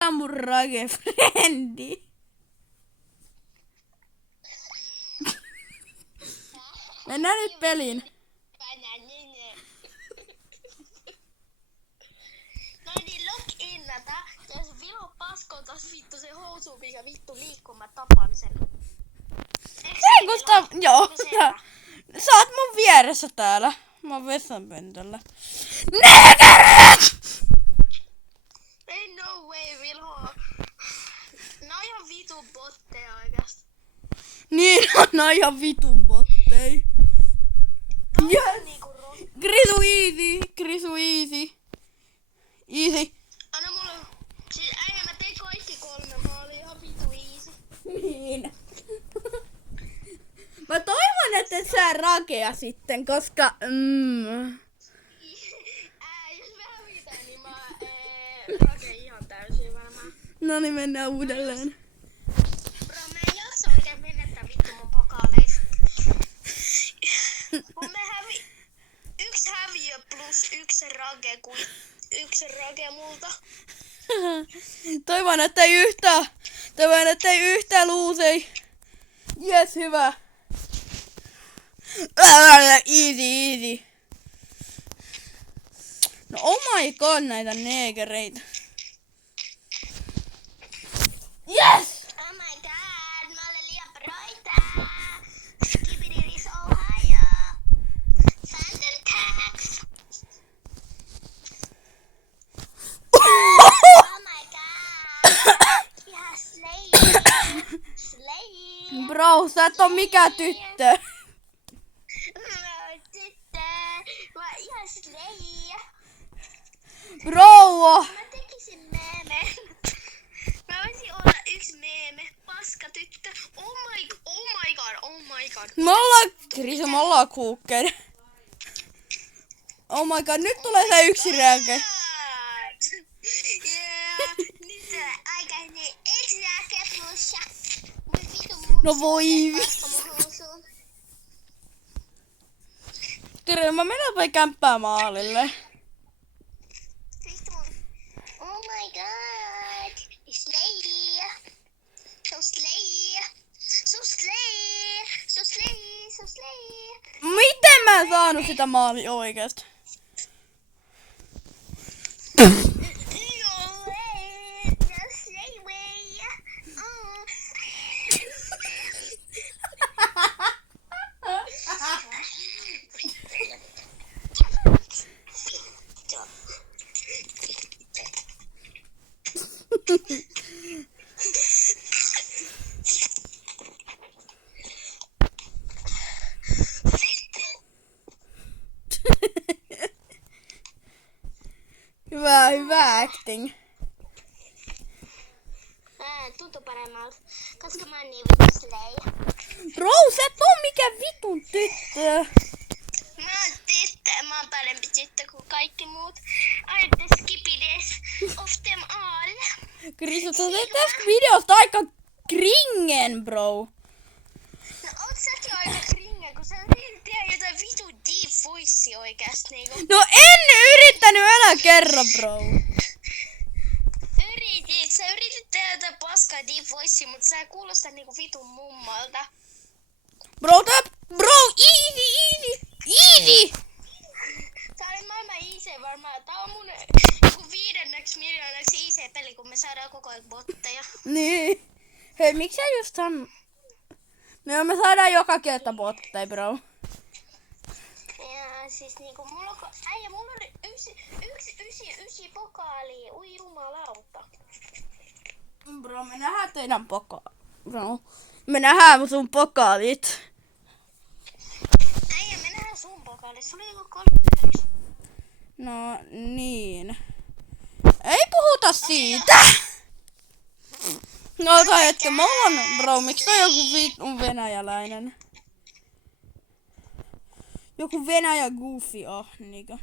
Tää on mun rage-frendi. Mennään nyt peliin. No niin, loginnata. Jos Vilo paskotas vittu se housu, mikä vittu liikkuu, mä tapan sen. Hei Gustav, joo. Sä oot mun vieressä täällä. Mä oon vessanpöntöllä. Ei no way, Vilho. Ne on ihan vitun botteja oikeasti. Niin on ihan vitun bottei. Yes. Krisu easy. Easy. Anna mulle. Siis äijä mä tein kaikki 3 maalia ihan vitu easy. Niin. Mä toivon, että et sä ragea sitten, koska... Jos me hävitään, niin mä rake ihan täysin varmaan. No niin, mennään uudelleen. Bro, mä en jaksa oikein menettää vittu mun pokaaleissa. Kun me yksi häviö plus yksi rage multa. Toivon, että ei yhtään luusei. Jes, hyvä. Easy. No oh my god, näitä neekereitä. Yes! Oh my god, mä olen liian proita. Skibididis Ohio. Thundercats. Oh my god. Ja Slay. Bro, sä et oo mikään tyttö. Tyttö. Mä ihan Slay. Bro! Mä tekisin meemeen. Mä voisin olla yksi meeme. Paska tyttö. Oh my god. Me ollaan kuukkeen. Oh my god, nyt tulee se yksi reake. Yeah. Nyt aikainen yksi reake plussa. No voi Tere, mä menen vai kämppää maalille. Oh my god. Slay. So slay. Miten mä en saanut sitä maali oikeesti? Hyvä acting. Tuntuu paremmalta, koska mä oon niin vittu slay. Bro, sä et oo mikään vitun tyttö. Mä oon tyttö, mä oon parempi tyttö kuin kaikki muut. I'm the skippiest of them all. Krisu, sä teet tästä videosta aika kringen, bro. No oot säkin aika kringe, kun sä yritit tehdä jotain vitun deep voicea oikeasti niinku. No en yrittänyt, älä kerro, bro. Sä yritit tehdä jotain paskaa deep voicea, mutta sä kuulostaa niinku vitun mummalta. Bro, easy. Tää oli maailman easy varmaan. Tää on mun 5. miljoonaksi easy peli, kun me saadaan koko ajan botteja. Niin. Hei, miksi sä just san... No me saadaan joka kerta botteja, bro. Ja siis niinku mulla oli yksi pokaali. Ui jumalauta. Bro, me nähdään teidän Bro. Me nähdään sun pokaalit. Me nähdään sun pokaali. Sulla ei ole 39. No niin. Ei puhuta siitä! No tai hetken, mulla on, bro, miksi toi joku vitun venäjäläinen? Joku Venäjä goofy niinkö?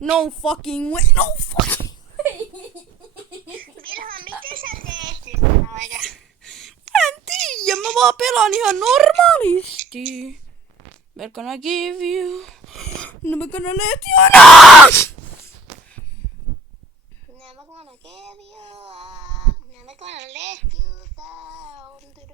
No fucking way. Vilho, miten sä teet nyt noita? En tiiä, mä vaan pelaan ihan normaalisti. We're gonna give you... No we're gonna let you know! Never gonna give you up. Never gonna let you down. Never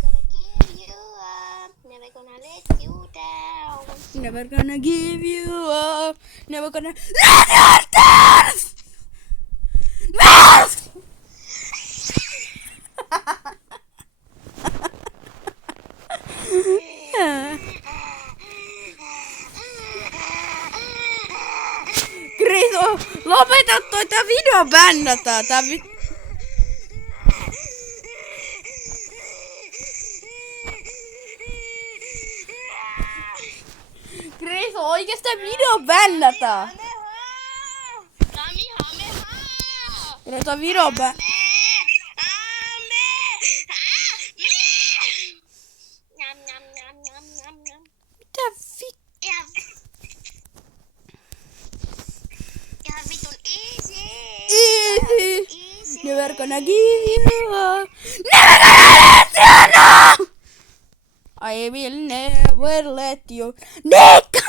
gonna give you up. Never gonna let you down. Never gonna give you up. Never gonna let you down. Krisu, lopeta toi, tää video bännätään. Krisu, oikeesti video bännätään. Kyllä toi video Mitä vittu? Ihan vitun easy. Never gonna give you up. Never gonna let you know. I will never let you. Nick!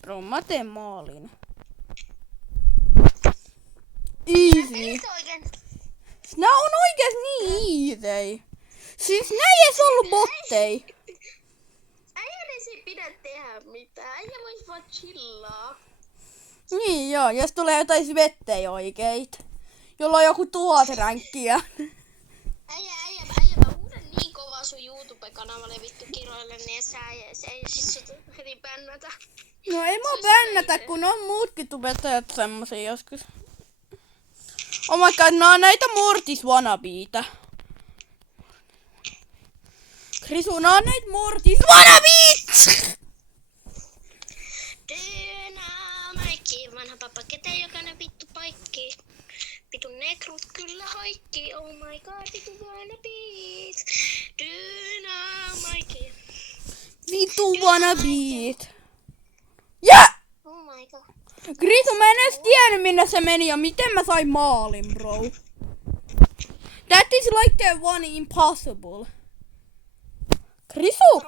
Bro, mä teen maalin. Easy. Nää on oikees niin easy. Siis nää ei edes ollu bottei. Äijän ei pidä tehdä mitään. Äijä vois vaan chillaa. Niin joo, jos tulee jotain svettejä oikeit. Jolla on joku 1000 ränkkiä. Äijä, mä huudan niin kovaa sun YouTube-kanavalle vittu kiroille, niin se ei siis sut heti bännätä. No ei mä bännätä, kun on muutkin tubettajat semmosia joskus. Oh my god, nää on näitä Mortis wannabeita. Krisu, nää on näitä Mortis wannabeet! Dynamikki, vanha pappa, ketä jokainen vittu paikki. Vitun nekrut kyllä haikki, oh my god, vittu wannabeet. Dynamikki. Vitu wannabeet. Yeah! Oh my god. Krisu, mä en edes tiennyt minne se meni ja miten mä sain maalin, bro. That is like the one impossible. Krisu!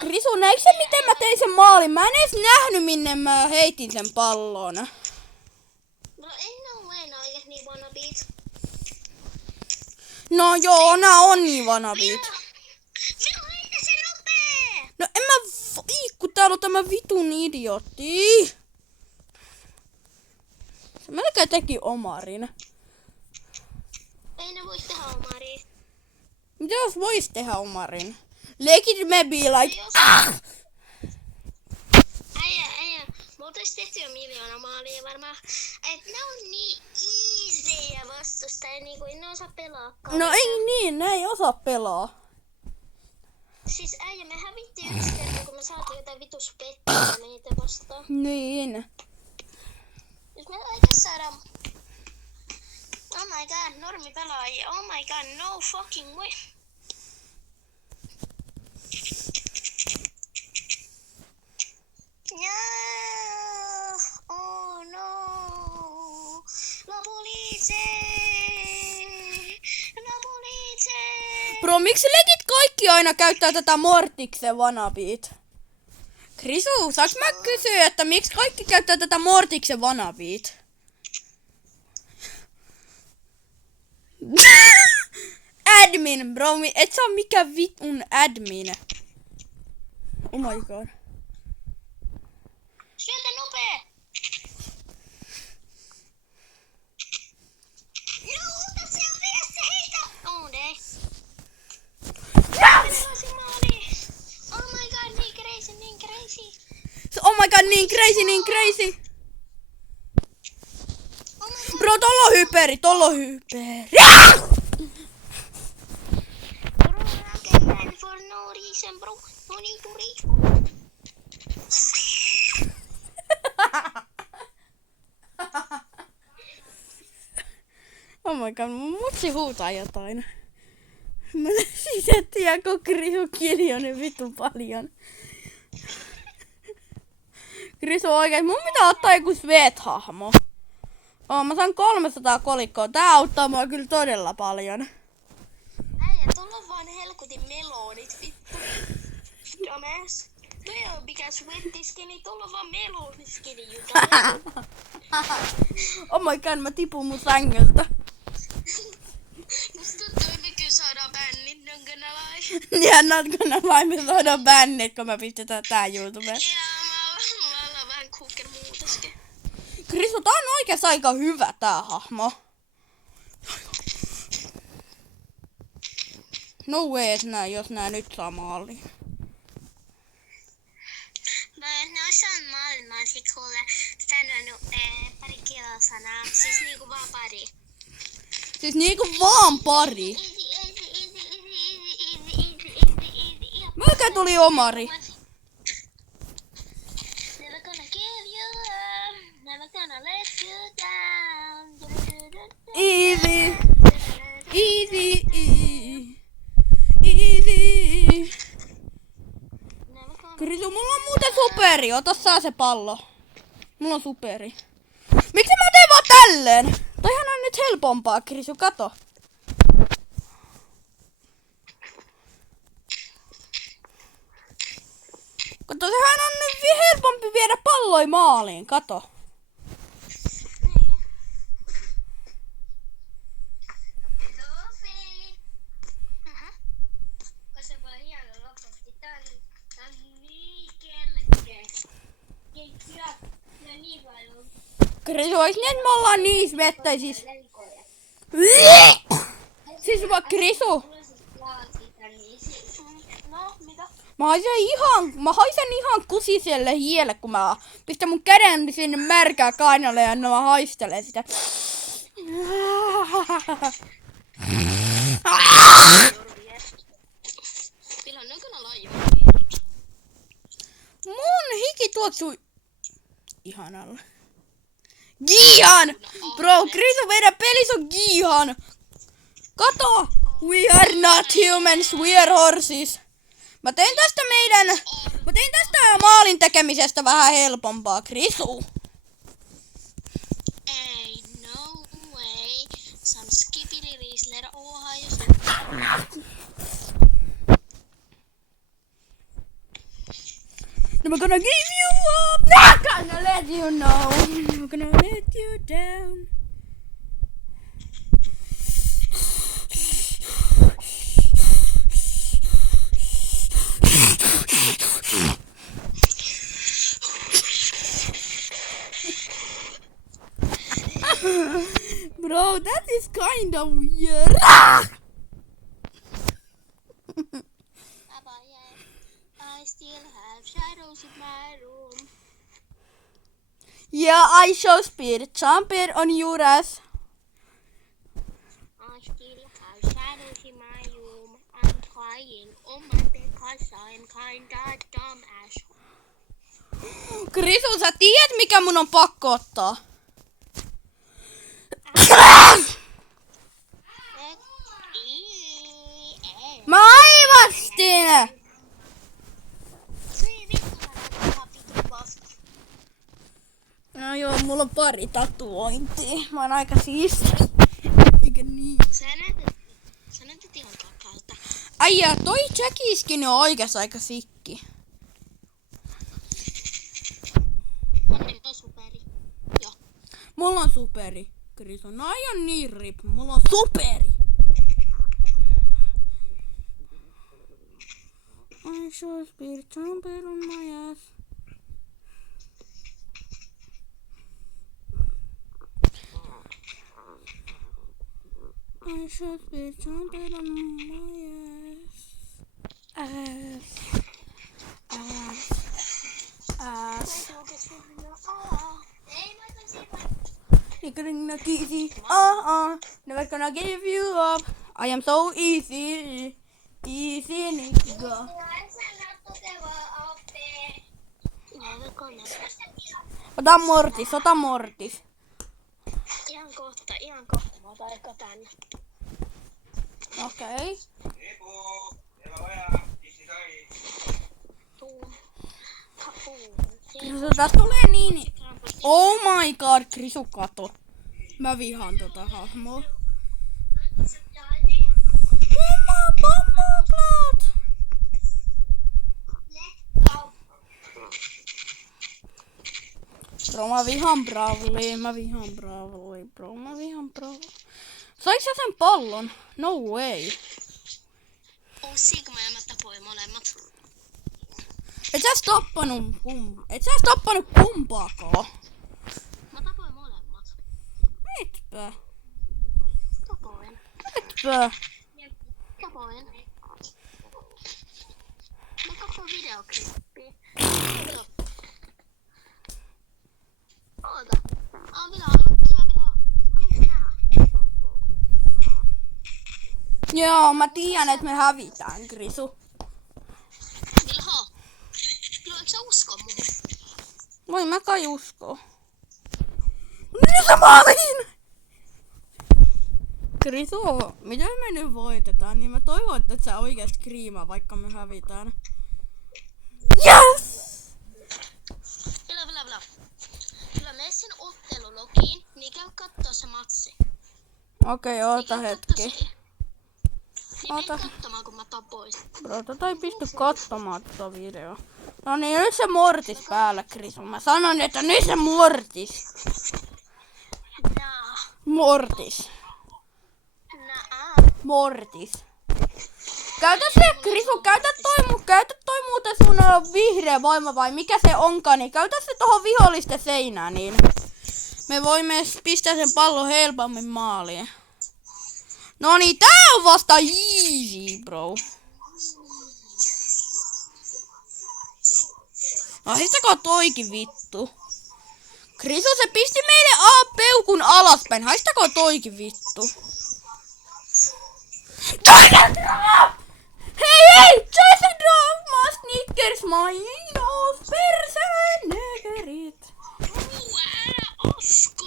Krisu, näikö sä miten mä tein sen maalin? Mä en edes nähnyt minne mä heitin sen pallon. No ei no way, nää oikeet niin wannabeet. No joo, nää on niin wannabeet. Vitu, heitä se nopee! No en mä kun täällä on tämä vitun idiootti. Se melkein teki omarin. Ei ne voi tehdä omaria. Mitä jos vois tehdä omarin? Let it me be like... Äijä, me oltais tehty jo 1,000,000 maalia varmaan. Et ne on niin easy ja vastusta ja niinku ei ne osaa pelaa. No ei niin, ne ei osaa pelaa. Siis äijä, me hävittiin yksi kerta, kun me saatiin jotain vitus pettiä meitä vastaan. Niin. Jos me oikein saadaan... Oh my god, normi pelaajia. Oh my god, no fucking way. Yeah. Oh no. La police. Bro, miksi legit kaikki aina käyttää tätä Mortiksen wannabeet? Krisu, saaks mä kysyä, että miksi kaikki käyttää tätä Mortiksen wannabeet? Admin, bro, et sä oo mikään vitun admin. Oh my god. Syötä nopee! No, ota se on vieressä, heitä! Oh, ei. Yes! Oh my god, niin crazy, niin crazy. Oh my god, niin crazy, niin crazy. Oh my god. Bro, tolla on hyperi. Bro, I can for no reason, bro. No need to reach. Oh my god, mun mutsi huutaa jotain. Mä siis et tiedä, kun Krisu Kiljonen vittu paljon. Krisu oikein, mun pitää ottaa joku Svet-hahmo. Mä saan 300 kolikkoa. Tää auttaa mua kyllä todella paljon. Äijä, tuolla on vaan helkutin melonit, vittu. Dumbass. Toi on mikä sweattiskini, tuolla on vaan meloniskini jutalla. Oh my god, mä tipun mun sängyltä. Musta tuntuu, että me kyllä saadaan bännit, not gonna lie. Yeah, not gonna lie, me saadaan bännit, kun me pistetään tää YouTubeen. Mä ollaan vähän kuuken muutaskin. Krisu, tää on oikeas aika hyvä tää hahmo. No way, et jos nää nyt saa maaliin. Mä osaan maailmasi kuule sanonut pari kilosanaa, siis niinku vaan pari. Siis niinku vaan pari. Mikä tuli Omari? Never gonna give you up, never gonna let you down. Easy. Easy. Easy. Krisu, mulla on muuten superi. Ota saa se pallo. Mulla on superi. Miksi mä teen vaan tälleen? Toihan on nyt helpompaa, Krisu, kato. Kato, sehän on nyt helpompi viedä palloi maaliin, kato. Krisu, ois niin, että me ollaan niin vettäisis. Siis vaan Krisu. No, mitä? Mä haisen ihan kusiselle hielle, kun mä pistän mun käden sinne märkää kainalle ja mä haistelen sitä. Mun hiki tuoksui ihanalle. Gihan! Bro, Krisu, meidän pelissä on Gihan! Kato! We are not humans, we are horses. Mä tein tästä maalin tekemisestä vähän helpompaa, Krisu. Ei, no way. Some skippity riisler Ohio. Never gonna give you up. Not gonna let you know. Never gonna let you down. Bro, that is kind of weird. I still have shadows in my room. Yeah, I show speed. Jumper on your ass. I still have shadows in my room. I'm crying on my bed cause I'm kinda dumb as. Krisu, sä tiedät mikä mun on pakko ottaa? Mä aivastin! No joo, mulla on pari tatuointia. Mä oon aika siisti. Eikä niin? Sä näytät ihan kakalta. Aijaa, toi Jackie skin on oikeas aika sikki. On superi. Joo. Mulla on superi. Krisu, no ei on niin rip. Mulla on superi. I show speed jumper on my ass. I show speed jumper on my ass. Ass. Getting easy. Never gonna give you up. I am so easy. Easy nigga. Ota mortis. Ihan kohta. Mä otan eka tänne. Okei. Krisu, tästä tulee niin. Oh my god, Krisu, kato. Mä vihaan tota hahmoa. Mamma, Bomboplat! Bro, mä vihaan Brawlia, bro, mä vihaan Brawlia. Saiks sä sen pallon? No way. Sigma ja mä tapoin molemmat. Et sä stoppanut kumpaakaan. Mä tapoin molemmat. Etpä. Tapoin. Etpä. Tapoin. Mä katsoin videoklippiä. Oota. Joo, mä tiedän, että me hävitään, Krisu. Vilho. Vilho, eikö sä usko muuhun? Voi mä kai uskoo. Nyt sä maaliin! Krisu, mitä me nyt voitetaan, niin mä toivon, että sä oikeesti kriimaa, vaikka me hävitään. Yes! Vilho. Kyllä mene sen ottelulogiin, niin käy kattoo se matsi. Okei, oota hetki. Niin mene katsomaan, kun mä tapoin. Bro, tota ei pysty katsomaan tota video. No niin, nyt se Mortis päällä, Krisu. Mä sanon, että nyt se Mortis. Nää. Mortis. Nää. Mortis. Käytä se, Krisu, käytä toi muuten sun vihreä voima vai mikä se onkaan, niin käytä se tohon vihollisten seinään, niin me voimme pistää sen pallon helpommin maaliin. No niin, tää on vasta easy, bro. Haistakaa toikin vittu. Krisu, se pisti meille peukun alaspäin. Haistakaa toikin vittu. Hei! Jason Drop! Mä Snickers! Mainos! Perseenekerit! Älä usko!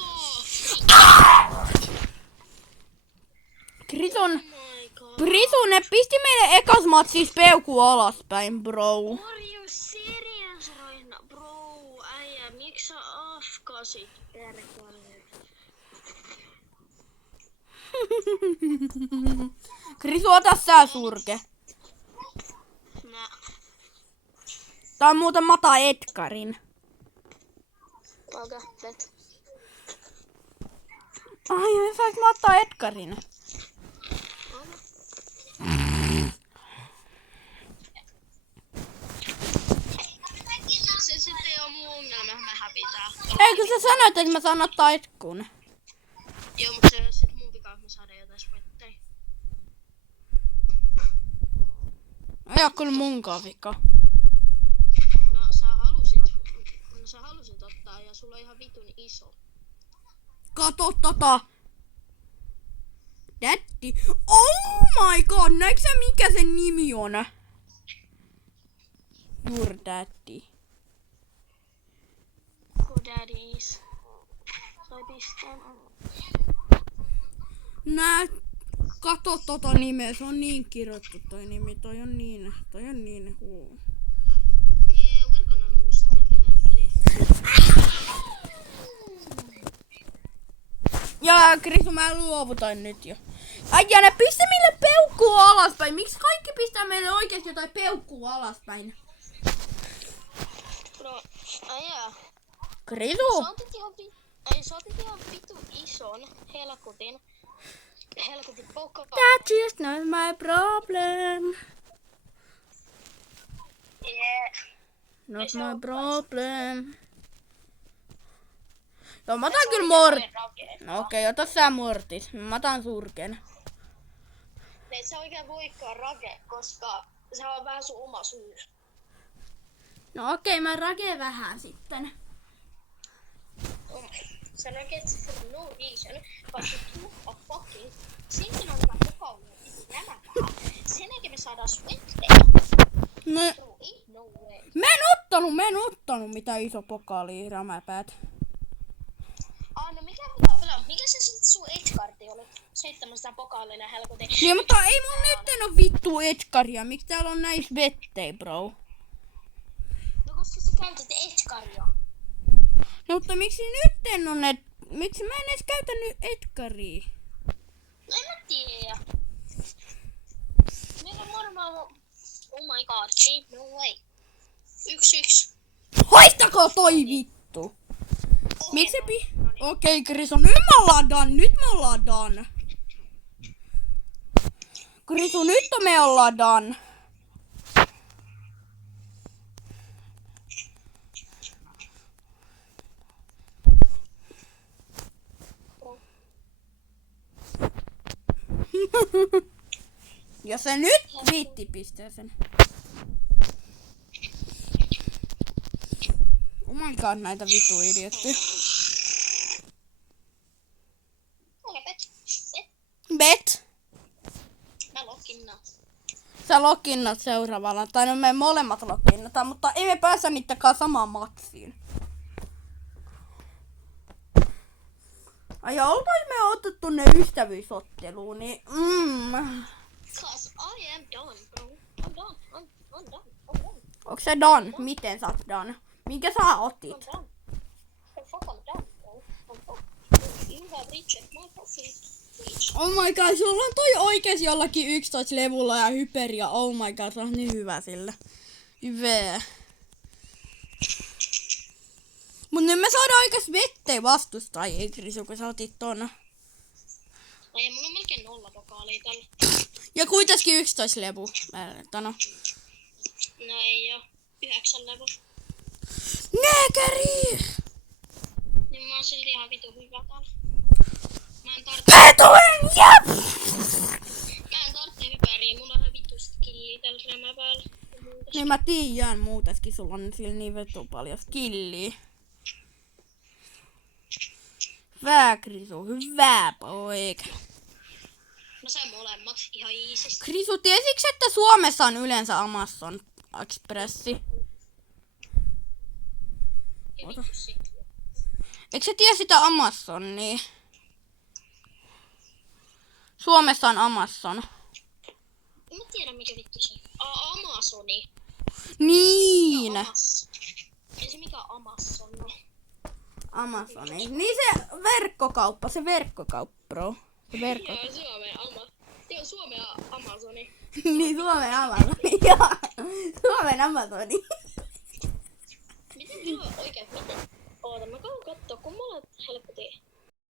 Krisu, ne pisti meille ekas matsis peukku alaspäin, bro. Are you serious, Roina? Bro, äijä, miksi sä afkasit perkele? Krisu, ota sä surke. Mä. Tää on muuten Mata Edgarin. Okei, vet. Ai, saanko mä ottaa Edgarin? Se sitten ei oo mun ongelma, me hävitään. Eikö sä sanoit, että mä saan ottaa Edgun? Joo, mutta se on sit mun vika, että me saadaan jotain spotteja. Ei oo kyllä munkaan vika. No sä halusit ottaa ja sulla on ihan vitun iso. Kato tota. Daddy. Oh my god, näetkö sä mikä sen nimi on? Your daddy. Good daddies. Sai pistää. Kato tota nimeä, se on niin kirjoittu toi nimi, toi on niin Yeah, we're gonna lose definitely. Ja Krisu, mä luovutan nyt jo. Äijä, ne pistä meille peukkua alaspäin. Miksi kaikki pistää meille oikeesti jotain peukkua alaspäin? Bro, äijä. Krisu! Sä otit ihan vitun ison helkutin pokka. That's just not my problem. Yeah. Not my problem. Joo, mä otan kyllä Mortis. No okei, ota sä Mortis. Mä otan surken. Et sä oikein voikaan rake, koska se on vähän sun oma syy. No okei, mä rake vähän sitten. Sä raket for no reason, but you took a fucking... Sitten on tää pokaulia vitun jämäpää. Sen jälkeen me saadaan sweatteja. Bro, ain't no way. Mä en ottanut mitään iso pokaali rämäpäät. No mikä se sit sun edgekarti oli? 700 pokaallinen helkutin. Niin, mutta ei mun nyt oo vittu Edgaria. Miksi täällä on näis vettei, bro? No koska sä käytät edgekartia. No mutta miksi nyt on miksi mä en edes käytänyt Edgaria? No en mä tiedä. Meillä on varmaan... Oh my god, ain't no way. 1-1. Haistakaa toi vittu! Miksi Okei, Krisu, nyt me ollaan done. Nyt me ollaan done. Krisu, nyt me ollaan done. Ja se nyt viitti pistää sen. Oh my god, näitä vitu idiotti. Okei, bet. Bet. Mä lokinnaan. Sä lokinnat seuraavalla. Tai no me molemmat lokinnataan, mutta ei me päästä niitäkaan samaan matsiin. Ai oltais me otettu ne ystävyysotteluun, niin Cause I am done, bro. I'm done. I'm done. I'm done. Onks se done? Miten sä oot done? Minkä sä otit? I'm done. The fuck I'm done, bro. I'm done. You have reached my profit. Oh my god, sulla on toi oikees jollakin 11 levulla ja hyperia. Oh my god, se on niin hyvä sillä. Hyvä. Mut nyt me saadaan oikeas vetteen vastustajia, Krisu, kun sä otit ton. Ei, mun on melkein 0 vokaalia tällä. Ja kuitenkin 11 levu. Tano. No ei oo. 9 levu. Negeri! Niin mä oon silti ihan vitu hyvä täällä. Mä en tarvitse hypäriä, mulla on ihan vitusti killiä tällä rämä päällä. Niin mä tiedän muutenkin, sulla on sillä niin vetu paljon skilliä. Hyvä, Krisu, hyvä poika. Mä sain molemmat ihan iisisti. Krisu, tiesitkö, että Suomessa on yleensä Amazon Expressi? Ja vittu sit. Eikö sä tiedä sitä Amazonia? Suomessa on Amazon. En mä tiedä mikä vittu se on. Amazoni. Niin. Ei se mikä Amazon on. Amazoni. Niin se verkkokauppa, bro. Se Joo, Suomen Amazoni. Niin, Suomen Amazoni. Joo, Suomen Amazoni. Miten kyllä oikein? Miten? Oota, mä käyn kattoo, kun mulla helpotin.